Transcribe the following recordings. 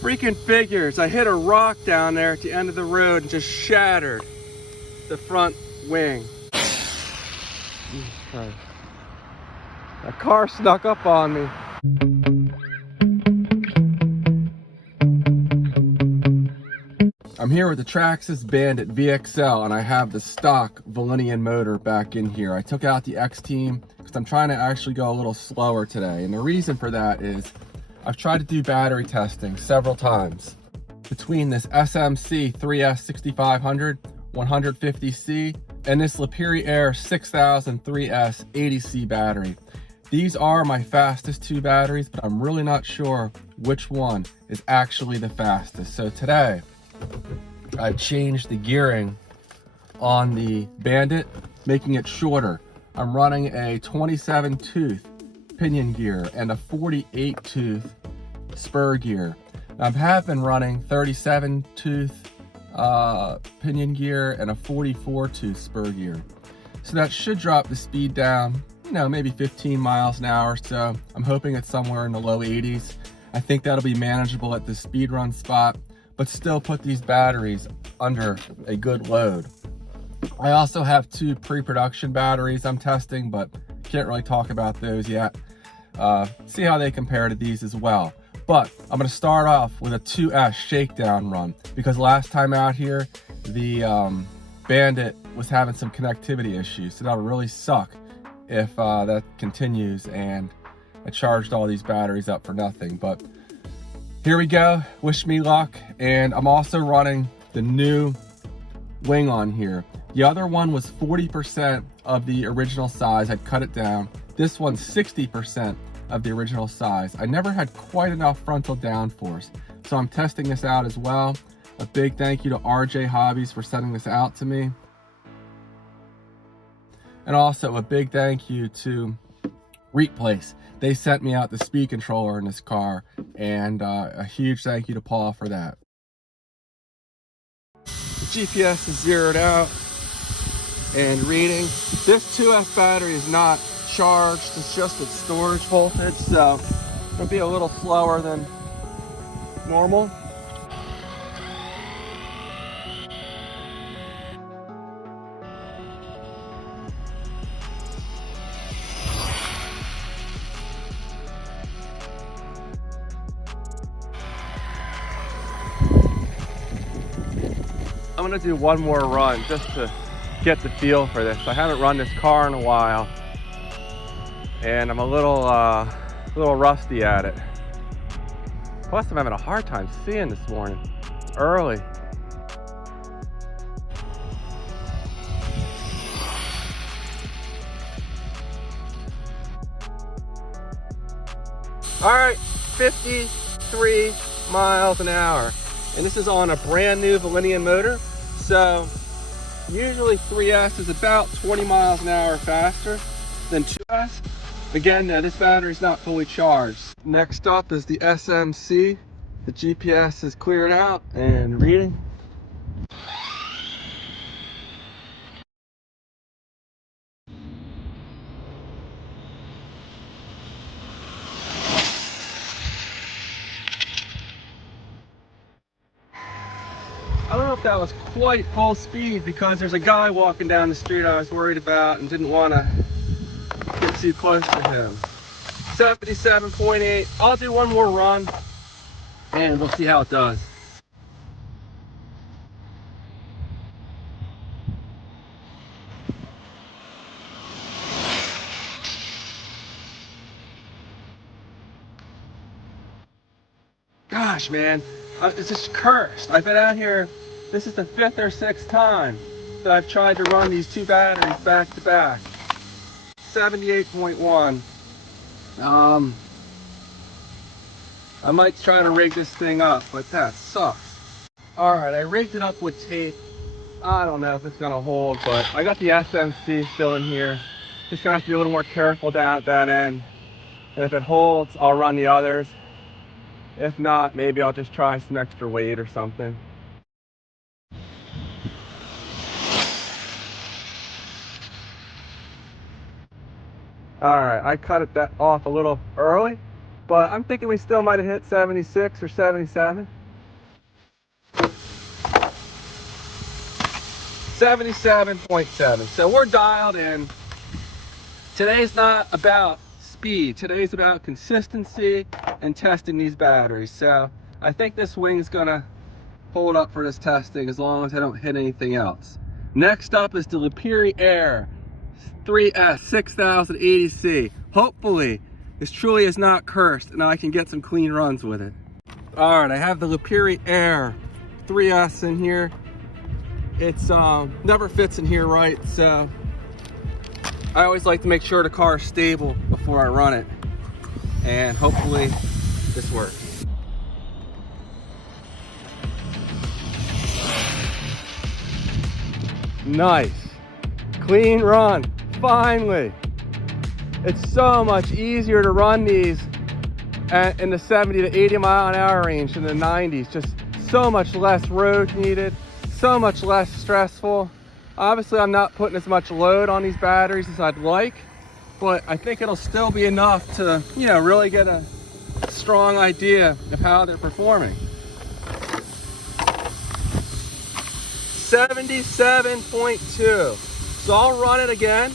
Freaking figures. I hit a rock down there at the end of the road and just shattered the front wing. Jesus Christ. That car snuck up on me. I'm here with the Traxxas Bandit VXL, and I have the stock Valenian motor back in here. I took out the X-Team because I'm trying to actually go a little slower today. And the reason for that is I've tried to do battery testing several times. Between this SMC 3S 6500 150C and this LiperiAir 6000 3S 80C battery. These are my fastest two batteries, but I'm really not sure which one is actually the fastest. So today, I've changed the gearing on the Bandit, making it shorter. I'm running a 27 tooth pinion gear and a 48 tooth spur gear. I have been running 37 tooth pinion gear and a 44 tooth spur gear. So that should drop the speed down, you know, maybe 15 miles an hour. So I'm hoping it's somewhere in the low 80s. I think that'll be manageable at the speed run spot, but still put these batteries under a good load. I also have two pre-production batteries I'm testing, but can't really talk about those yet. See how they compare to these as well. But I'm gonna start off with a 2S shakedown run because last time out here, the Bandit was having some connectivity issues. So that'll really suck if that continues and I charged all these batteries up for nothing. But here we go, wish me luck. And I'm also running the new wing on here. The other one was 40% of the original size, I'd cut it down. This one's 60% of the original size. I never had quite enough frontal downforce, so I'm testing this out as well. A big thank you to RJ Hobbies for sending this out to me. And also a big thank you to Replace. They sent me out the speed controller in this car, and a huge thank you to Paul for that. The GPS is zeroed out and reading. This 2S battery is not charged, it's just at storage voltage, so it'll be a little slower than normal. I'm gonna do one more run just to get the feel for this. I haven't run this car in a while, and I'm a little rusty at it. Plus, I'm having a hard time seeing this morning. It's early. All right, 53 miles an hour. And this is on a brand new Valenian motor. So usually 3S is about 20 miles an hour faster than 2S. Again, this battery is not fully charged. Next up is the SMC. The GPS is cleared out and reading. I don't know if that was quite full speed because there's a guy walking down the street I was worried about and didn't want to get too close to him. 77.8. I'll do one more run and we'll see how it does. Gosh, man, it's just cursed. I've been out here, this is the 5th or 6th time that I've tried to run these two batteries back to back. 78.1. I might try to rig this thing up, but that sucks. All right, I rigged it up with tape. I don't know if it's gonna hold, but I got the SMC still in here. Just gonna have to be a little more careful down at that end. And if it holds, I'll run the others. If not, maybe I'll just try some extra weight or something. All right, I cut it off a little early, but I'm thinking we still might have hit 76 or 77. 77.7. So we're dialed in. Today's not about speed. Today's about consistency and testing these batteries. So I think this wing's gonna hold up for this testing as long as I don't hit anything else. Next up is the LiperiAir 3S 6080C. Hopefully this truly is not cursed and I can get some clean runs with it. All right, I have the LiperiAir 3S in here. It's never fits in here right, so I always like to make sure the car is stable before I run it, and hopefully this works. Nice, clean run, finally. It's so much easier to run these in the 70 to 80 mile an hour range than the 90s. Just so much less road needed, so much less stressful. Obviously, I'm not putting as much load on these batteries as I'd like, but I think it'll still be enough to, you know, really get a strong idea of how they're performing. 77.2. So I'll run it again,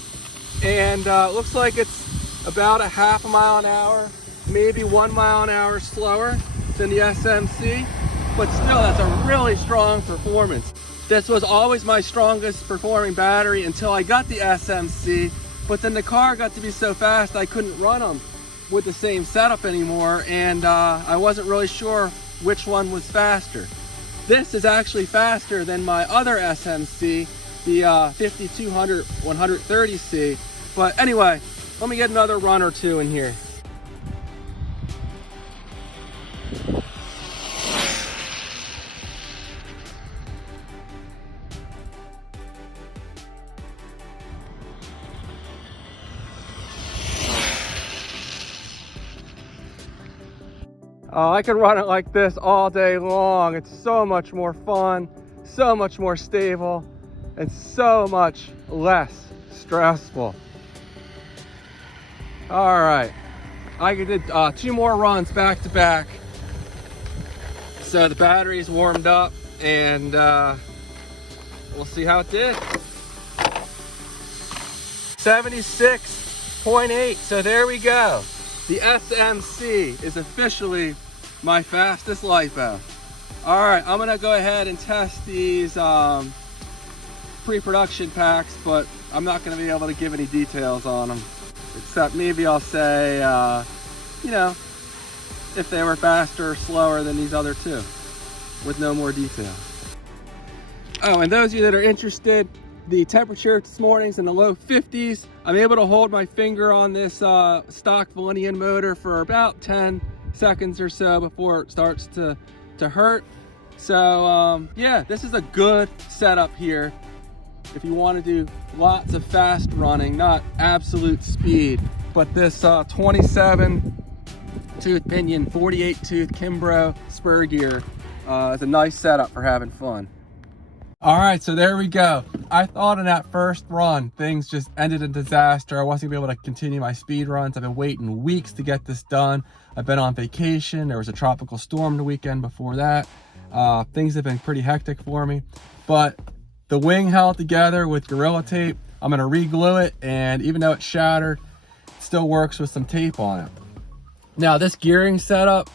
and it looks like it's about a half a mile an hour, maybe 1 mile an hour slower than the SMC, but still that's a really strong performance. This was always my strongest performing battery until I got the SMC, but then the car got to be so fast I couldn't run them with the same setup anymore, and I wasn't really sure which one was faster. This is actually faster than my other SMC, the 5200 130C, but anyway, let me get another run or two in here. I could run it like this all day long. It's so much more fun, so much more stable, and so much less stressful. All right, I did 2 more runs back to back. So the battery's warmed up, and we'll see how it did. 76.8, so there we go. The SMC is officially my fastest LIPO. All right, I'm gonna go ahead and test these pre-production packs, but I'm not gonna be able to give any details on them, except maybe I'll say, you know, if they were faster or slower than these other two, with no more detail. Oh, and those of you that are interested, the temperature this morning's in the low 50s. I'm able to hold my finger on this stock Valenian motor for about 10 seconds or so before it starts to hurt. So yeah, this is a good setup here if you want to do lots of fast running, not absolute speed. But this 27 tooth pinion, 48 tooth Kimbrough spur gear is a nice setup for having fun. All right, so there we go. I thought in that first run, things just ended in disaster. I wasn't gonna be able to continue my speed runs. I've been waiting weeks to get this done. I've been on vacation. There was a tropical storm the weekend before that. Things have been pretty hectic for me, but the wing held together with Gorilla Tape. I'm gonna re-glue it, and even though it's shattered, it still works with some tape on it. Now this gearing setup,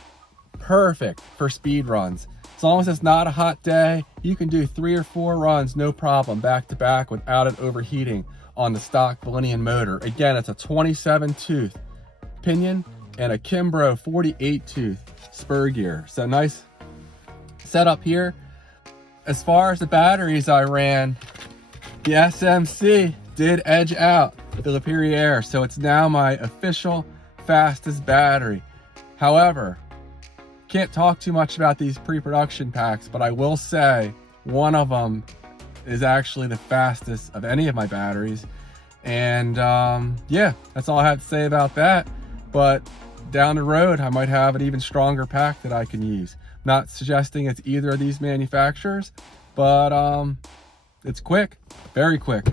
perfect for speed runs. As long as it's not a hot day, you can do 3 or 4 runs, no problem, back to back without it overheating on the stock Valenian motor. Again, it's a 27 tooth pinion and a Kimbrough 48 tooth spur gear. So nice setup here. As far as the batteries I ran, the SMC did edge out the LiperiAir, so it's now my official fastest battery. However, can't talk too much about these pre-production packs, but I will say one of them is actually the fastest of any of my batteries. And yeah, that's all I have to say about that. But down the road, I might have an even stronger pack that I can use. Not suggesting it's either of these manufacturers, but it's quick, very quick.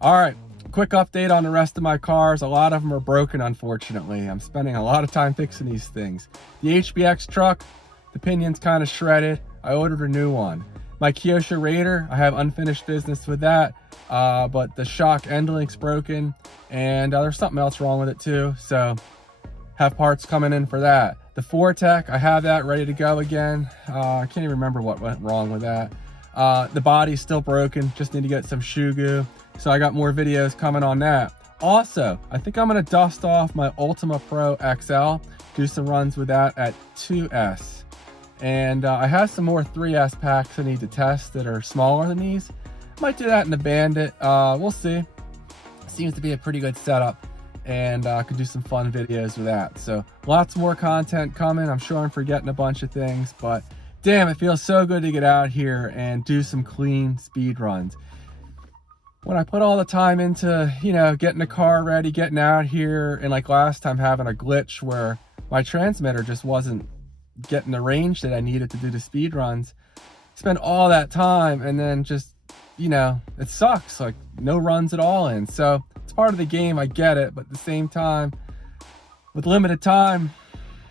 All right, quick update on the rest of my cars. A lot of them are broken, unfortunately. I'm spending a lot of time fixing these things. The HBX truck, the pinion's kind of shredded. I ordered a new one. My Kyosho Raider, I have unfinished business with that, but the shock end link's broken, and there's something else wrong with it too, so have parts coming in for that. The Fortec, I have that ready to go again. I can't even remember what went wrong with that. The body's still broken, just need to get some shoe goo, so I got more videos coming on that. Also, I think I'm gonna dust off my Ultima Pro XL, do some runs with that at 2S. And I have some more 3S packs I need to test that are smaller than these. Might do that in the Bandit. We'll see. Seems to be a pretty good setup, and I could do some fun videos with that. So lots more content coming. I'm sure I'm forgetting a bunch of things, but damn, it feels so good to get out here and do some clean speed runs. When I put all the time into, you know, getting the car ready, getting out here, and like last time having a glitch where my transmitter just wasn't getting the range that I needed to do the speed runs, spend all that time and then just, you know, it sucks, like no runs at all in. So it's part of the game, I get it, but at the same time, with limited time,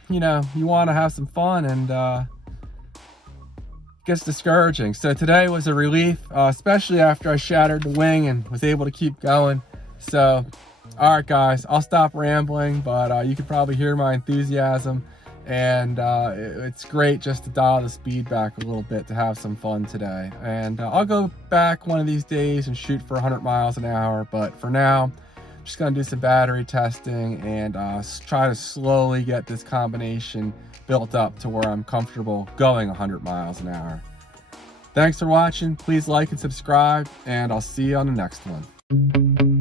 you know, you want to have some fun, and it gets discouraging. So today was a relief, especially after I shattered the wing and was able to keep going. So all right guys, I'll stop rambling, but you can probably hear my enthusiasm. And it's great just to dial the speed back a little bit to have some fun today. And I'll go back one of these days and shoot for 100 miles an hour, but for now I'm just gonna do some battery testing and try to slowly get this combination built up to where I'm comfortable going 100 miles an hour. Thanks for watching. Please like and subscribe, and I'll see you on the next one.